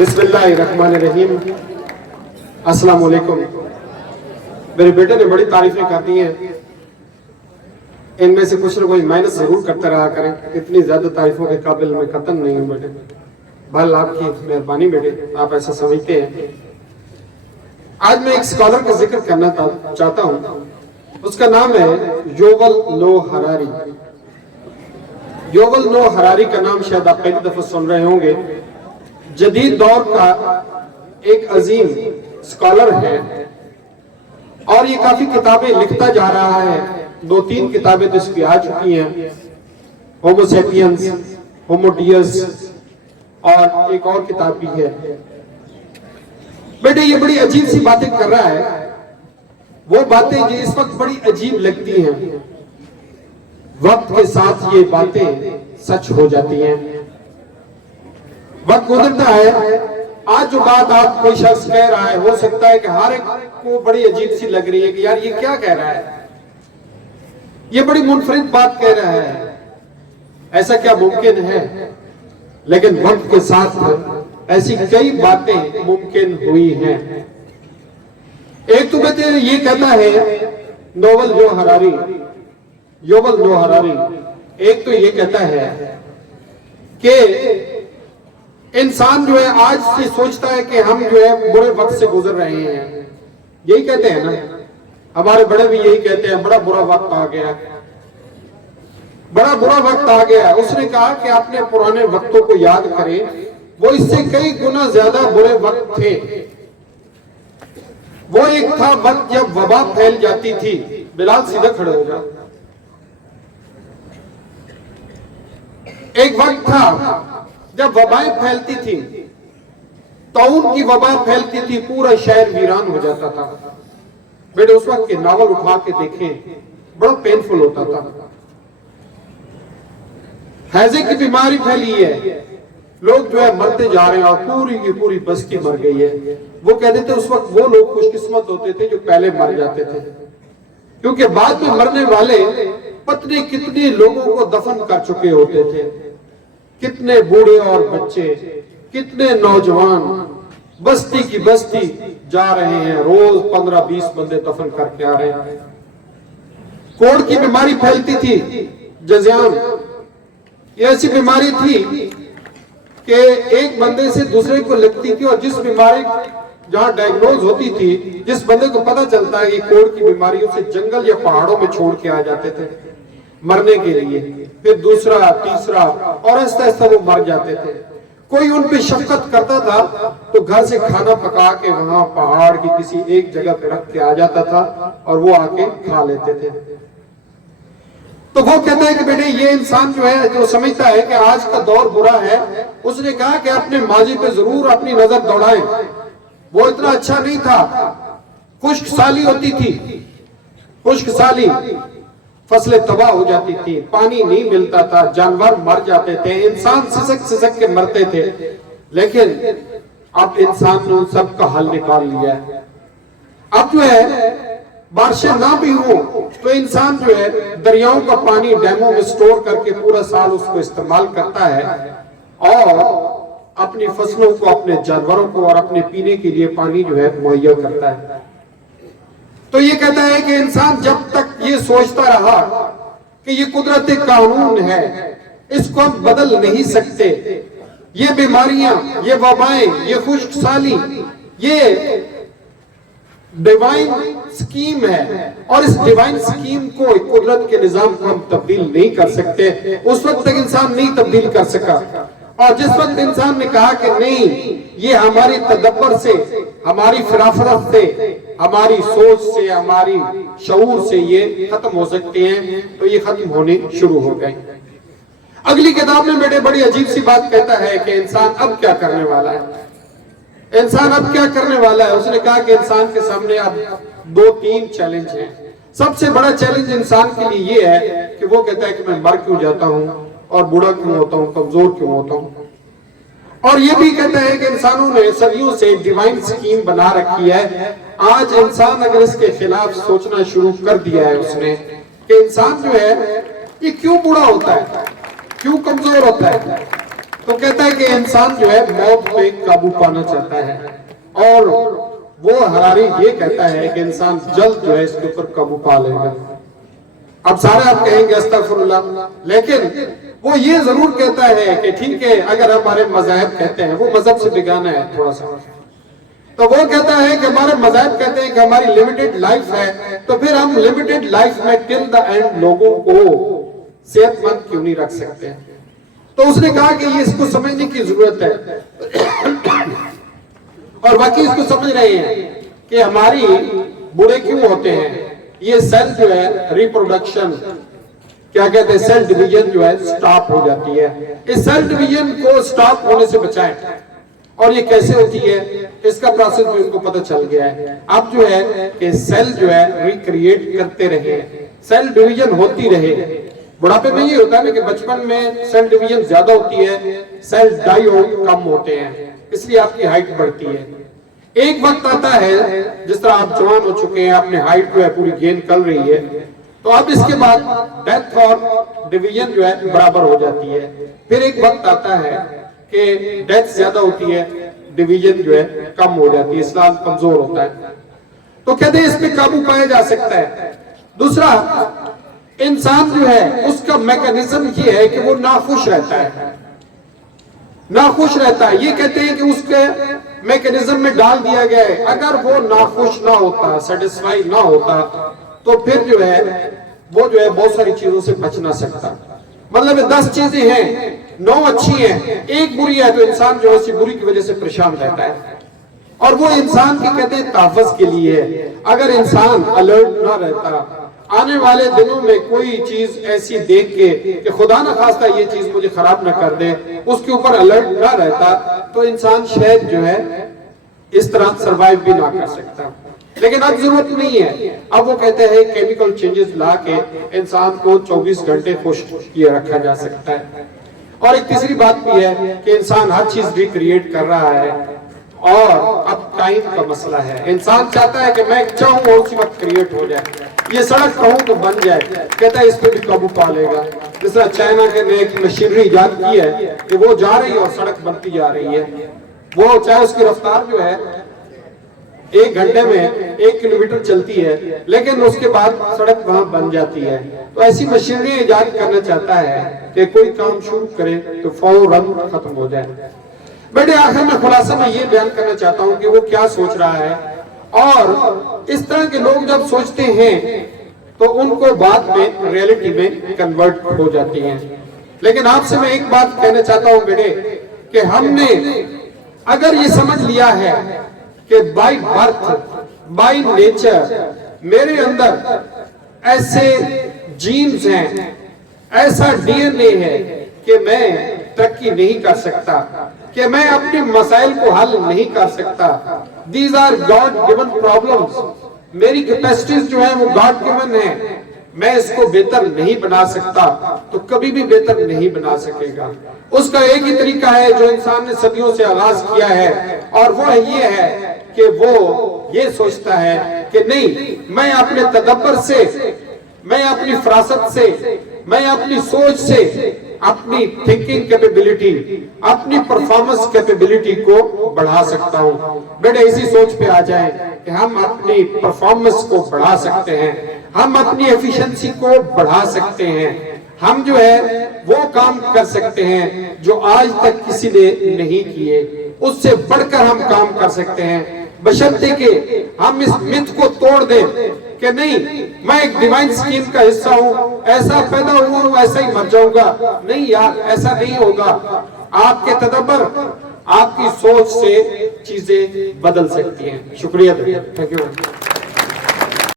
بسم اللہ الرحمن الرحیم۔ السلام علیکم۔ میرے بیٹے نے بڑی تعریفیں کر دی ہیں، ان میں سے کچھ نہ کوئی مائنس ضرور کرتے رہا کریں، اتنی زیادہ تعریفوں کے قابل میں قطن نہیں ہوں بیٹے، بھل آپ کی مہربانی بیٹے، آپ ایسا سمجھتے ہیں۔ آج میں ایک اسکالر کا ذکر کرنا چاہتا ہوں، اس کا نام ہے یوول نوح ہراری۔ یوول نوح ہراری کا نام شاید آپ پہلی دفعہ سن رہے ہوں گے۔ جدید دور کا ایک عظیم اسکالر ہے اور یہ کافی کتابیں لکھتا جا رہا ہے۔ 2-3 کتابیں تو اس کی آ چکی ہیں، ہومو سیپینز، ہومو ڈیئس، اور ایک اور کتاب بھی ہے۔ بیٹے یہ بڑی عجیب سی باتیں کر رہا ہے، وہ باتیں جو اس وقت بڑی عجیب لگتی ہیں، وقت کے ساتھ یہ باتیں سچ ہو جاتی ہیں۔ وقت گزرتا ہے، آج جو بات آپ کوئی شخص کہہ رہا ہے، ہو سکتا ہے کہ ہر ایک کو بڑی عجیب سی لگ رہی ہے کہ یار یہ کیا کہہ رہا ہے، یہ بڑی منفرد بات کہہ رہا ہے، ایسا کیا ممکن ہے؟ لیکن وقت کے ساتھ ایسی کئی باتیں ممکن ہوئی ہیں۔ ایک تو کہتے ہیں، یہ کہتا ہے یوول نوح ہراری، ایک تو یہ کہتا ہے کہ انسان جو ہے آج سے سوچتا ہے کہ ہم جو ہے برے وقت سے گزر رہے ہیں، یہی کہتے ہیں نا، ہمارے بڑے بھی یہی کہتے ہیں، بڑا برا وقت آ گیا، بڑا برا وقت آ گیا۔ اس نے کہا کہ اپنے پرانے وقتوں کو یاد کریں، وہ اس سے کئی گنا زیادہ برے وقت تھے۔ وہ ایک تھا وقت جب وبا پھیل جاتی تھی، بلال سیدھا کھڑے ہو جا، ایک وقت تھا جب وبائیں پھیلتی تھی، طاعون کی وبا پھیلتی تھی، پورا شہر ویران ہو جاتا تھا۔ بیٹے اس وقت کے ناول اٹھا کے دیکھیں، بڑا پینفل ہوتا تھا۔ ہیضے کی بیماری پھیلی ہے، لوگ جو ہے مرتے جا رہے ہیں اور پوری کی پوری بستی مر گئی ہے۔ وہ کہتے تھے اس وقت وہ لوگ خوش قسمت ہوتے تھے جو پہلے مر جاتے تھے، کیونکہ بعد میں مرنے والے پتہ کتنے لوگوں کو دفن کر چکے ہوتے تھے، کتنے بوڑھے اور بچے، کتنے نوجوان بستی کی بستی جا رہے ہیں، روز 15-20 بندے دفن کر کے آ رہے ہیں۔ کوڑ کی بیماری پھیلتی تھی، جزیان، یہ ایسی بیماری تھی کہ ایک بندے سے دوسرے کو لگتی تھی، اور جس بیماری جہاں ڈائیگنوز ہوتی تھی، جس بندے کو پتہ چلتا ہے یہ کوڑ کی بیماری، اسے جنگل یا پہاڑوں میں چھوڑ کے آ جاتے تھے مرنے کے لیے، پھر دوسرا، تیسرا، اور ایسا ایسا وہ مر جاتے تھے۔ کوئی ان پہ شفقت کرتا تھا تو گھر سے کھانا پکا کے وہاں پہاڑ کی کسی ایک جگہ پہ رکھ کے آ جاتا تھا اور وہ آ کے کھا لیتے تھے۔ تو وہ کہتا ہے کہ بیٹے یہ انسان جو ہے جو سمجھتا ہے کہ آج کا دور برا ہے، اس نے کہا کہ اپنے ماضی پہ ضرور اپنی نظر دوڑائیں، وہ اتنا اچھا نہیں تھا، خشک سالی ہوتی تھی، خشک سالی، فصلیں تباہ ہو جاتی تھی، پانی نہیں ملتا تھا، جانور مر جاتے تھے، انسان سسک سسک کے مرتے تھے۔ لیکن اب انسان نے ان سب کا حل نکال لیا ہے۔ اب جو ہے بارشیں نہ بھی ہوں تو انسان جو ہے دریاؤں کا پانی ڈیموں میں سٹور کر کے پورا سال اس کو استعمال کرتا ہے، اور اپنی فصلوں کو، اپنے جانوروں کو اور اپنے پینے کے لیے پانی جو ہے مہیا کرتا ہے۔ تو یہ کہتا ہے کہ انسان جب تک یہ سوچتا رہا کہ یہ قدرت قانون ہے، اس کو ہم بدل نہیں سکتے، یہ بیماریاں، یہ وبائیں، یہ خشک سالی، یہ ڈیوائن سکیم ہے، اور اس ڈیوائن سکیم کو، قدرت کے نظام کو ہم تبدیل نہیں کر سکتے، اس وقت تک انسان نہیں تبدیل کر سکا۔ اور جس وقت انسان نے کہا کہ نہیں، یہ ہماری تدبر سے، ہماری فرافرت سے، ہماری سوچ سے، ہماری شعور سے یہ ختم ہو سکتے ہیں، تو یہ ختم ہونے شروع ہو گئے۔ اگلی کتاب میں بیٹے بڑی عجیب سی بات کہتا ہے کہ انسان اب کیا کرنے والا ہے، انسان اب کیا کرنے والا ہے۔ اس نے کہا کہ انسان کے سامنے اب 2-3 چیلنج ہیں۔ سب سے بڑا چیلنج انسان کے لیے یہ ہے کہ وہ کہتا ہے کہ میں مر کیوں جاتا ہوں، اور بوڑھا کیوں ہوتا ہوں، کمزور کیوں ہوتا ہوں۔ اور یہ بھی کہتا ہے کہ انسانوں نے صدیوں سے ڈیوائن سکیم بنا رکھی ہے، آج انسان اگر اس کے خلاف سوچنا شروع کر دیا ہے اس نے کہ انسان جو ہے یہ کیوں بوڑھا ہوتا ہے، کیوں کمزور ہوتا ہے، تو کہتا ہے کہ انسان جو ہے موت پہ قابو پانا چاہتا ہے، اور وہ حراری یہ کہتا ہے کہ انسان جلد جو ہے اس کے اوپر قابو پا لے گا۔ اب سارے آپ کہیں گے استغفر اللہ، لیکن وہ یہ ضرور کہتا ہے کہ ٹھیک ہے اگر ہمارے مذاہب کہتے ہیں، وہ مذہب سے بگانا ہے تھوڑا سا، تو وہ کہتا ہے کہ ہمارے مذاہب کہتے ہیں کہ ہماری لمیٹڈ لائف ہے، تو پھر ہم لمیٹڈ لائف میں ٹل دا اینڈ لوگوں کو صحت مند کیوں نہیں رکھ سکتے؟ تو اس نے کہا کہ یہ اس کو سمجھنے کی ضرورت ہے، اور باقی اس کو سمجھ رہے ہیں کہ ہماری بوڑھے کیوں ہوتے ہیں، یہ سیل جو ہے ریپروڈکشن کیا کہتے ہیں سیل ڈویژن جو ہے سٹاپ ہو جاتی ہے، اس سیل ڈویژن کو سٹاپ ہونے سے بچائیں، اور یہ کیسے ہوتی ہے اس کا پروسیس بھی ان کو پتہ چل گیا ہے۔ اب جو ہے کہ سیل جو ہے ریکریٹ کرتے رہے، سیل ڈویژن ہوتی رہے، بڑھاپے میں یہ ہوتا ہے کہ بچپن میں سیل ڈویژن زیادہ ہوتی ہے، سیل ڈائی کم ہوتے ہیں، اس لیے آپ کی ہائٹ بڑھتی ہے۔ ایک وقت آتا ہے جس طرح آپ جوان ہو چکے ہیں، اپنے ہائٹ جو ہے پوری گین کر رہی ہے، تو اب اس کے بعد ڈیتھ اور ڈویژن جو ہے برابر ہو جاتی ہے۔ پھر ایک وقت آتا ہے کہ ڈیتھ زیادہ ہوتی ہے، ڈویژن جو ہے کم ہو جاتی ہے، اسلام کمزور ہوتا ہے۔ تو کہتے ہیں اس پہ قابو پایا جا سکتا ہے۔ دوسرا، انسان جو ہے اس کا میکانزم یہ ہے کہ وہ ناخوش رہتا ہے، ناخوش رہتا ہے، یہ کہتے ہیں کہ اس کے میکانزم میں ڈال دیا گیا ہے، اگر وہ ناخوش نہ ہوتا، سیٹسفائی نہ ہوتا، تو پھر جو ہے وہ جو ہے بہت ساری چیزوں سے بچ نہ سکتا۔ مطلب 10 چیزیں ہیں، 9 اچھی ہیں، ایک بری ہے، تو انسان جو ہے اسی بری کی وجہ سے پریشان رہتا ہے، اور وہ انسان کی کہتے ہیں تحفظ کے لیے ہے۔ اگر انسان الرٹ نہ رہتا، آنے والے دنوں میں کوئی چیز ایسی دیکھ کے کہ خدا نہ خواستہ یہ چیز مجھے خراب نہ کر دے، اس کے اوپر الرٹ نہ رہتا، تو انسان شاید جو ہے اس طرح سروائیو بھی نہ کر سکتا۔ لیکن اب ضرورت نہیں ہے، اب وہ کہتے ہیں کیمیکل چینجز لا کے انسان کو 24 گھنٹے خوش کیے رکھا جا سکتا ہے۔ اور ایک تیسری بات بھی ہے کہ انسان ہر چیز ریکریٹ کر رہا ہے، اور اب ٹائم کا مسئلہ ہے، انسان چاہتا ہے کہ میں چاہوں اور اسی وقت کریٹ ہو جائے، یہ سڑک کہوں تو بن جائے، کہتا ہے اس پہ بھی قابو پا لے گا۔ جس طرح چائنا نے ایک مشینری ایجاد کی ہے کہ وہ جا رہی ہے اور سڑک بنتی جا رہی ہے، وہ چاہے اس کی رفتار جو ہے 1 گھنٹے میں 1 کلومیٹر چلتی ہے، لیکن اس کے بعد سڑک وہاں بن جاتی ہے۔ تو ایسی مشینری ایجاد کرنا چاہتا ہے کہ کوئی کام شروع کرے تو فوراً ختم ہو جائے۔ بیٹے آخر میں خلاصہ میں یہ بیان کرنا چاہتا ہوں کہ وہ کیا سوچ رہا ہے، اور اس طرح کے لوگ جب سوچتے ہیں تو ان کو بعد میں ریئلٹی میں کنورٹ ہو جاتی ہیں۔ لیکن آپ سے میں ایک بات کہنا چاہتا ہوں بیٹے، کہ ہم نے اگر یہ سمجھ لیا ہے کہ بائی برتھ، بائی نیچر میرے اندر ایسے جینز ہیں، ایسا ڈی این اے ہے کہ میں ترقی نہیں کر سکتا، کہ میں اپنے مسائل کو حل نہیں کر سکتا، these are God given problems، میری کیپیسٹیز جو ہیں وہ God given ہیں، میں اس کو بہتر نہیں بنا سکتا، تو کبھی بھی بہتر نہیں بنا سکے گا۔ اس کا ایک ہی طریقہ ہے جو انسان نے صدیوں سے آغاز کیا ہے، اور وہ یہ ہے کہ وہ یہ سوچتا ہے کہ نہیں، میں اپنے تدبر سے، میں اپنی فراست سے، میں اپنی سوچ سے اپنی تھنکنگ کیپیبلٹی، اپنی پرفارمنس کیپیبلٹی کو بڑھا سکتا ہوں۔ بیٹے اسی سوچ پہ آ جائیں کہ ہم اپنی پرفارمنس کو بڑھا سکتے ہیں، ہم اپنی ایفیشنسی کو بڑھا سکتے ہیں، ہم جو ہے وہ کام کر سکتے ہیں جو آج تک کسی نے نہیں کیے، اس سے بڑھ کر ہم کام کر سکتے ہیں، بشرطے کہ ہم اس مت کو توڑ دیں کہ نہیں میں ایک ڈیوائن سکیم کا حصہ ہوں، ایسا پیدا ہوا ہوں ایسا ہی مر جاؤں گا۔ نہیں یار، ایسا نہیں ہوگا۔ آپ کے تدبر، آپ کی سوچ سے چیزیں بدل سکتی ہیں۔ شکریہ، تھینک یو۔